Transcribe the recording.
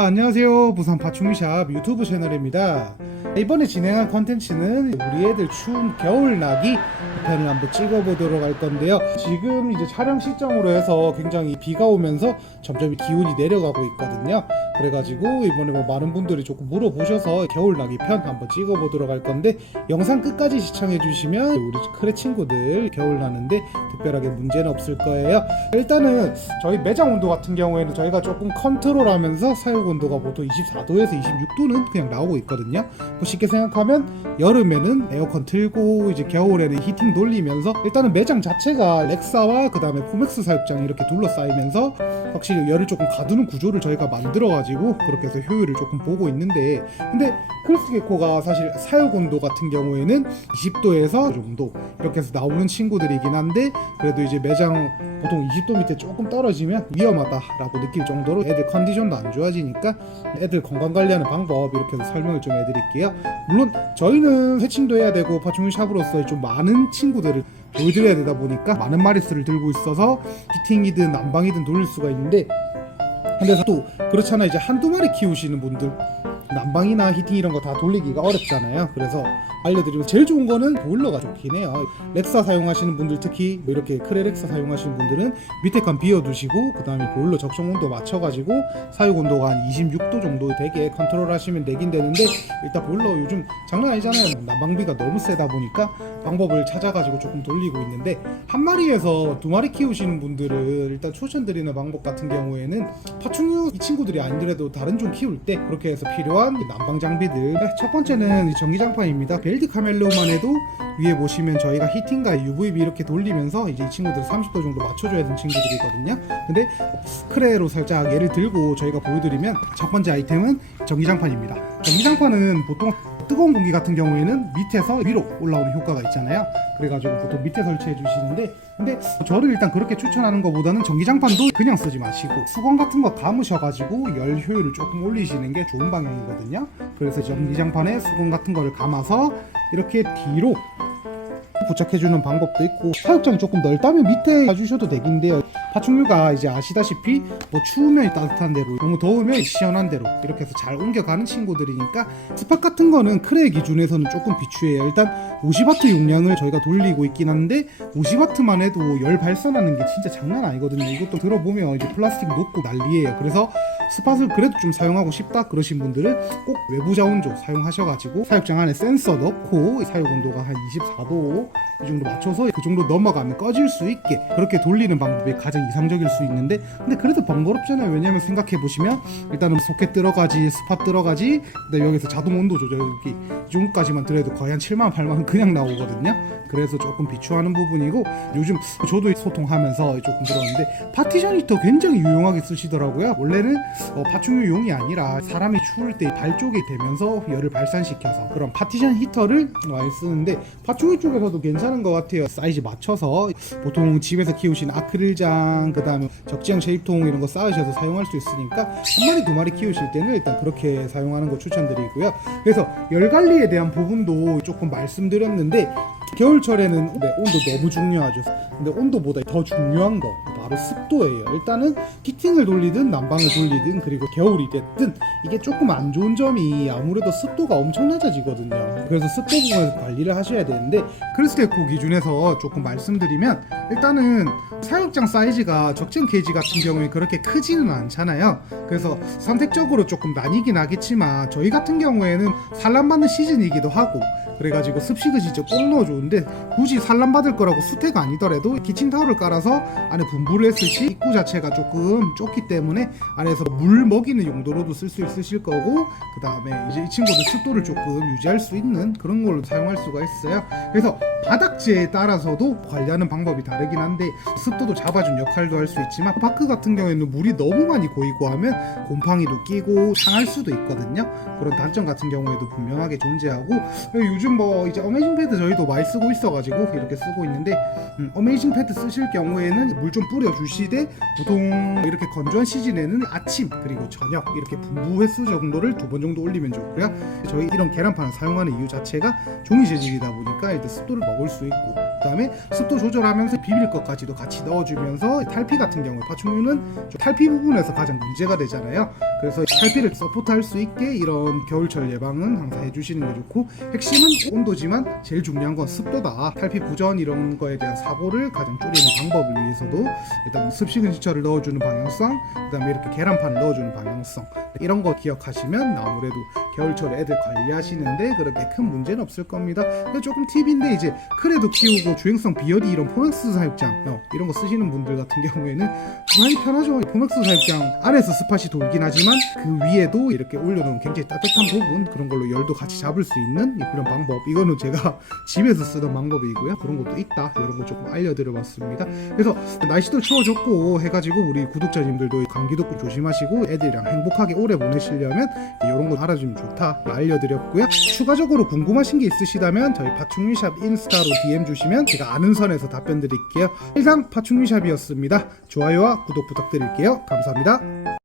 안녕하세요. 부산 파충류샵 유튜브 채널입니다. 이번에 진행한 컨텐츠는 우리 애들 추운 겨울 나기 편을 한번 찍어보도록 할 건데요. 지금 이제 촬영 시점으로 해서 굉장히 비가 오면서 점점 기온이 내려가고 있거든요. 그래가지고 이번에 뭐 많은 분들이 조금 물어보셔서 겨울 나기 편 한번 찍어보도록 할 건데 영상 끝까지 시청해 주시면 우리 크레 친구들 겨울 나는데 특별하게 문제는 없을 거예요. 일단은 저희 매장 온도 같은 경우에는 저희가 조금 컨트롤하면서 사육 온도가 보통 24도에서 26도는 그냥 나오고 있거든요. 뭐 쉽게 생각하면 여름에는 에어컨 틀고 이제 겨울에는 히팅 돌리면서 일단은 매장 자체가 렉사와 그 다음에 포맥스 사육장이 이렇게 둘러싸이면서 확실히 열을 조금 가두는 구조를 저희가 만들어가지고 그렇게 해서 효율을 조금 보고 있는데 근데 크리스 게코가 사실 사육 온도 같은 경우에는 20도에서 정도 이렇게 해서 나오는 친구들이긴 한데 그래도 이제 매장 보통 20도 밑에 조금 떨어지면 위험하다라고 느낄 정도로 애들 컨디션도 안 좋아지니까 애들 건강 관리하는 방법 이렇게 해서 설명을 좀 해드릴게요. 물론 저희는 해칭도 해야 되고 파충류 샵으로서 좀 많은 친구들을 보여드려야 되다 보니까 많은 마리스를 들고 있어서 히팅이든 난방이든 돌릴 수가 있는데 근데 또 그렇잖아 이제 한두 마리 키우시는 분들 난방이나 히팅 이런 거 다 돌리기가 어렵잖아요. 그래서 알려드리면 제일 좋은 거는 보일러가 좋긴 해요. 렉사 사용하시는 분들 특히 뭐 이렇게 크레렉사 사용하시는 분들은 밑에 칸 비워두시고 그 다음에 보일러 적정 온도 맞춰가지고 사육 온도가 한 26도 정도 되게 컨트롤 하시면 되긴 되는데 일단 보일러 요즘 장난 아니잖아요. 난방비가 너무 세다 보니까 방법을 찾아가지고 조금 돌리고 있는데 한 마리에서 두 마리 키우시는 분들은 일단 추천드리는 방법 같은 경우에는 파충류 이 친구들이 아니더라도 다른 종 키울 때 그렇게 해서 필요한 난방 장비들 네, 첫 번째는 이 전기장판입니다 벨드 카멜로만 해도 위에 보시면 저희가 히팅과 UVB 이렇게 돌리면서 이제 이 친구들 30도 정도 맞춰줘야 되는 친구들이거든요 근데 크레로 살짝 예를 들고 저희가 보여드리면 첫 번째 아이템은 전기장판입니다 전기장판은 보통 뜨거운 공기 같은 경우에는 밑에서 위로 올라오는 효과가 있잖아요. 그래가지고 보통 밑에 설치해 주시는데 근데 저를 일단 그렇게 추천하는 것보다는 전기장판도 그냥 쓰지 마시고 수건 같은 거 감으셔가지고 열 효율을 조금 올리시는 게 좋은 방향이거든요. 그래서 전기장판에 수건 같은 거를 감아서 이렇게 뒤로 부착해주는 방법도 있고 사육장이 조금 넓다면 밑에 가주셔도 되긴 데요. 파충류가 이제 아시다시피 뭐 추우면 따뜻한 데로 너무 더우면 시원한 데로 이렇게 해서 잘 옮겨가는 친구들이니까 스팟 같은 거는 크레 기준에서는 조금 비추해요. 일단 50W 용량을 저희가 돌리고 있긴 한데 50W만 해도 열 발산하는 게 진짜 장난 아니거든요. 이것도 들어보면 이제 플라스틱 녹고 난리예요. 그래서 스팟을 그래도 좀 사용하고 싶다 그러신 분들은 꼭 외부 자원조 사용하셔가지고 사육장 안에 센서 넣고 사육 온도가 한 24도 이 정도 맞춰서 그 정도 넘어가면 꺼질 수 있게 그렇게 돌리는 방법이 가장 이상적일 수 있는데 근데 그래도 번거롭잖아요. 왜냐면 생각해 보시면 일단은 소켓 들어가지 스팟 들어가지 근데 여기서 자동 온도 조절기 이 정도까지만 들어도 거의 한 7만 8만 원 그냥 나오거든요. 그래서 조금 비추하는 부분이고 요즘 저도 소통하면서 조금 들었는데 파티션 히터 굉장히 유용하게 쓰시더라고요. 원래는 어, 파충류용이 아니라 사람이 추울 때 발 쪽에 대면서 열을 발산시켜서 그런 파티션 히터를 많이 쓰는데 파충류 쪽에서도 괜찮 은 것 같아요 사이즈 맞춰서 보통 집에서 키우신 아크릴장 그 다음에 적재형 쉐입통 이런 거 쌓으셔서 사용할 수 있으니까 한 마리 두 마리 키우실 때는 일단 그렇게 사용하는 거 추천드리고요 그래서 열 관리에 대한 부분도 조금 말씀드렸는데 겨울철에는 네, 온도 너무 중요하죠. 근데 온도보다 더 중요한 거 바로 습도예요. 일단은 히팅을 돌리든 난방을 돌리든 그리고 겨울이 됐든 이게 조금 안 좋은 점이 아무래도 습도가 엄청 낮아지거든요. 그래서 습도 부분에서 관리를 하셔야 되는데 크리스테코 기준에서 조금 말씀드리면 일단은 사육장 사이즈가 적정 케이지 같은 경우에 그렇게 크지는 않잖아요. 그래서 선택적으로 조금 나뉘긴 하겠지만 저희 같은 경우에는 산란받는 시즌이기도 하고 그래가지고 습식을 진짜 꼭 넣어주는데 굳이 산란 받을 거라고 수태가 아니더라도 키친타올을 깔아서 안에 분부를 했을 시 입구 자체가 조금 좁기 때문에 안에서 물 먹이는 용도로도 쓸 수 있으실 거고 그 다음에 이제 이 친구들 습도를 조금 유지할 수 있는 그런 걸로 사용할 수가 있어요. 그래서 바닥재에 따라서도 관리하는 방법이 다르긴 한데 습도도 잡아준 역할도 할 수 있지만 파크 같은 경우에는 물이 너무 많이 고이고 하면 곰팡이도 끼고 상할 수도 있거든요. 그런 단점 같은 경우에도 분명하게 존재하고 요즘 뭐 이제 어메이징 패드 저희도 많이 쓰고 있어가지고 이렇게 쓰고 있는데 음, 어메이징 패드 쓰실 경우에는 물 좀 뿌려 주시되 보통 이렇게 건조한 시즌에는 아침 그리고 저녁 이렇게 분부 횟수 정도를 두 번 정도 올리면 좋고요 저희 이런 계란판을 사용하는 이유 자체가 종이 재질이다 보니까 일단 습도를 먹을 수 있고 그다음에 습도 조절하면서 비빌 것까지도 같이 넣어주면서 탈피 같은 경우에 파충류는 좀 탈피 부분에서 가장 문제가 되잖아요. 그래서 탈피를 서포트할 수 있게 이런 겨울철 예방은 항상 해주시는 게 좋고 핵심은 온도지만 제일 중요한 건 습도다. 탈피 부전 이런 거에 대한 사고를 가장 줄이는 방법을 위해서도 일단 습식은 시철을 넣어주는 방향성, 그다음에 이렇게 계란판을 넣어주는 방향성 이런 거 기억하시면 아무래도 겨울철 애들 관리하시는데 그렇게 큰 문제는 없을 겁니다. 근데 조금 팁인데 이제 크레도 키우고 주행성 비어디 이런 포맥스 사육장 어, 이런 거 쓰시는 분들 같은 경우에는 많이 편하죠. 포맥스 사육장 안에서 스팟이 돌긴 하지만 그 위에도 이렇게 올려놓은 굉장히 따뜻한 부분 그런 걸로 열도 같이 잡을 수 있는 그런 방법 이거는 제가 집에서 쓰던 방법이고요. 그런 것도 있다. 이런 거 조금 알려드려봤습니다. 그래서 날씨도 추워졌고 해가지고 우리 구독자님들도 감기도 조심하시고 애들이랑 행복하게 오래 보내시려면 이런 거 알아주면 좋다 알려드렸고요. 추가적으로 궁금하신 게 있으시다면 저희 파충류샵 인스타로 DM 주시면 제가 아는 선에서 답변 드릴게요. 이상 파충류샵이었습니다. 좋아요와 구독 부탁드릴게요. 감사합니다.